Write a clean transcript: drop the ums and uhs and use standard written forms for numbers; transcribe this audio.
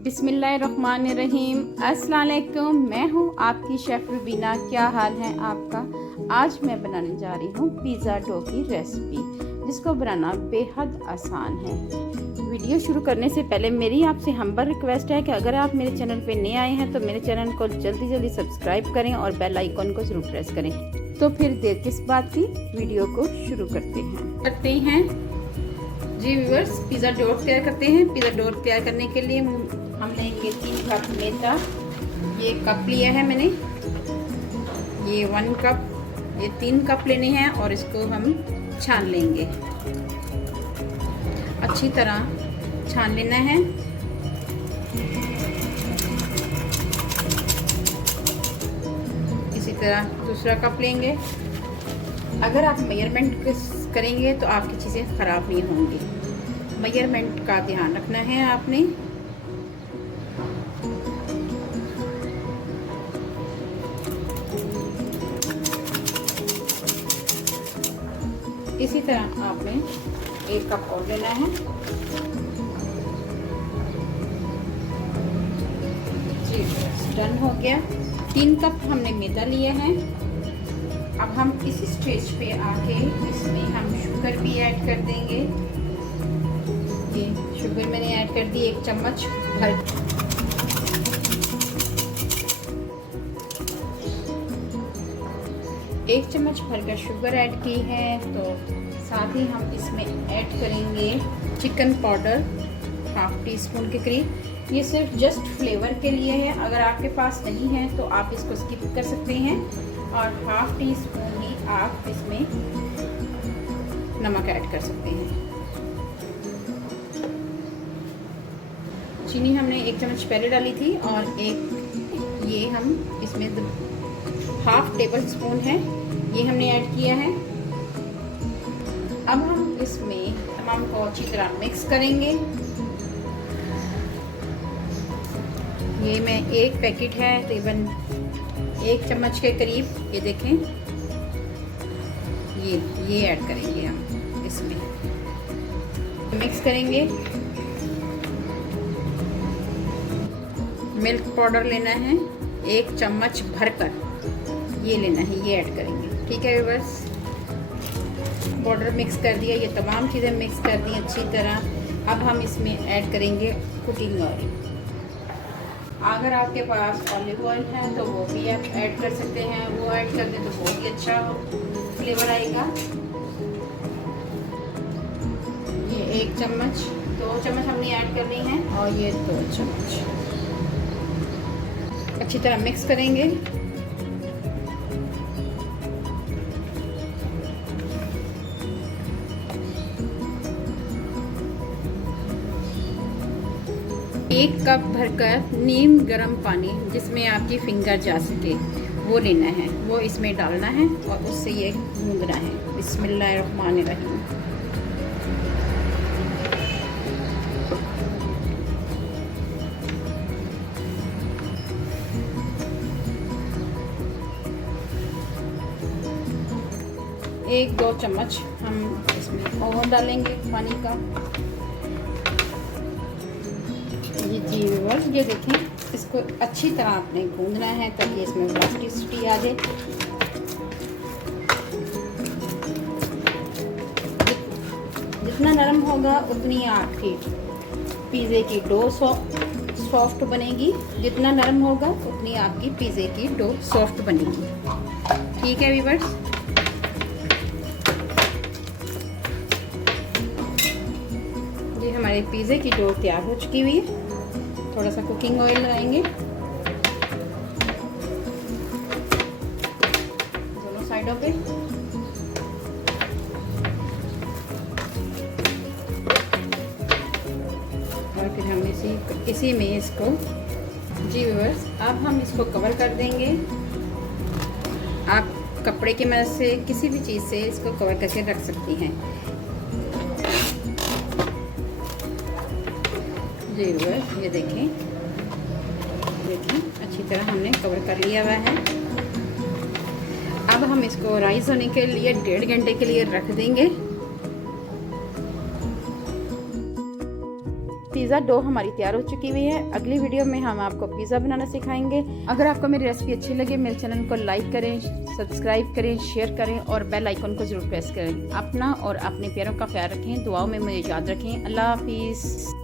बिस्मिल्लाहिर्रहमानिर्रहीम। अस्सलाम वालेकुम। मैं हूँ आपकी शेफ़ रुबीना। क्या हाल है आपका? आज मैं बनाने जा रही हूँ पिज़्ज़ा डो की रेसिपी, जिसको बनाना बेहद आसान है। वीडियो शुरू करने से पहले मेरी आपसे हम्बल रिक्वेस्ट है कि अगर आप मेरे चैनल पे नए आए हैं तो मेरे चैनल को जल्दी सब्सक्राइब करें और बेल आइकन को ज़रूर प्रेस करें। तो फिर देर किस बात की, वीडियो को शुरू करते हैं। जी व्यूअर्स, पिज़्ज़ा डो तैयार करते हैं। पिज़्ज़ा डो तैयार करने के लिए हम लेंगे 3 कप मैदा। ये कप लिया है मैंने, ये 1 कप, ये 3 कप लेने हैं और इसको हम छान लेंगे। अच्छी तरह छान लेना है। इसी तरह दूसरा कप लेंगे। अगर आप मेजरमेंट करेंगे तो आपकी चीज़ें ख़राब नहीं होंगी। मेजरमेंट का ध्यान रखना है आपने। इसी तरह आपने 1 कप और लेना है। जी डन हो गया। 3 कप हमने मैदा लिया है। अब हम इस स्टेज पे आके इसमें हम शुगर भी ऐड कर देंगे। ये शुगर मैंने ऐड कर दी 1 चम्मच भर। एक चम्मच भरकर शुगर ऐड की है। तो साथ ही हम इसमें ऐड करेंगे चिकन पाउडर 1/2 टीस्पून के करीब। ये सिर्फ जस्ट फ्लेवर के लिए है। अगर आपके पास नहीं है तो आप इसको स्किप कर सकते हैं। और 1/2 टीस्पून ही आप इसमें नमक ऐड कर सकते हैं। चीनी हमने 1 चम्मच पहले डाली थी और ये हम इसमें 1/2 टेबल स्पून है, ये हमने ऐड किया है। अब हम इसमें तमाम को अच्छी तरह मिक्स करेंगे। ये मैं 1 पैकेट है तकरीबन 1 चम्मच के करीब, ये देखें, ये ऐड करेंगे हम इसमें। मिक्स करेंगे। मिल्क पाउडर लेना है 1 चम्मच भरकर, ये लेना है, ये ऐड करेंगे। ठीक है बस, पाउडर मिक्स कर दिया, ये तमाम चीज़ें मिक्स कर दी अच्छी तरह। अब हम इसमें ऐड करेंगे कुकिंग ऑयल। अगर आपके पास ऑलिव ऑयल है तो वो भी आप ऐड कर सकते हैं। वो ऐड कर दें तो बहुत ही अच्छा फ्लेवर आएगा। ये 1 चम्मच, 2 चम्मच हमने ऐड करनी है और ये 2 चम्मच। अच्छी तरह मिक्स करेंगे। एक कप भरकर नीम गर्म पानी, जिसमें आपकी फिंगर जा सके, वो लेना है, वो इसमें डालना है और उससे ये गूंदना है। बिस्मिल्लाहिर्रहमानिर्रहीम। एक 2 चम्मच हम इसमें ओवन डालेंगे पानी का। जी व्यूअर्स, ये देखें, इसको अच्छी तरह आपने गूंदना है ताकि इसमें इलास्टिसिटी आ जाए। जितना नरम होगा उतनी आपकी पिज़्ज़े की डो सॉफ्ट बनेगी। जितना नरम होगा उतनी आपकी पिज़्ज़े की डो सॉफ्ट बनेगी। ठीक है व्यूअर्स, ये हमारे पिज़्ज़े की डो तैयार हो चुकी हुई है। थोड़ा सा कुकिंग ऑयल लगाएंगे दोनों साइडों पे। और फिर हम इसी में इसको, जी व्यूअर्स, अब हम इसको कवर कर देंगे। आप कपड़े की मदद से, किसी भी चीज़ से इसको कवर करके रख सकती हैं। जी व्यूअर्स, ये देखें अच्छी तरह हमने कवर कर लिया हुआ है। अब हम इसको राइस होने के लिए 1.5 घंटे के लिए रख देंगे। पिज़्ज़ा डो हमारी तैयार हो चुकी हुई है। अगली वीडियो में हम आपको पिज़्ज़ा बनाना सिखाएंगे। अगर आपको मेरी रेसिपी अच्छी लगे मेरे चैनल को लाइक करें, सब्सक्राइब करें, शेयर करें और बेल आइकन को ज़रूर प्रेस करें। अपना और अपने प्यारों का ख्याल रखें, दुआओं में मुझे याद रखें। अल्लाह हाफिज़।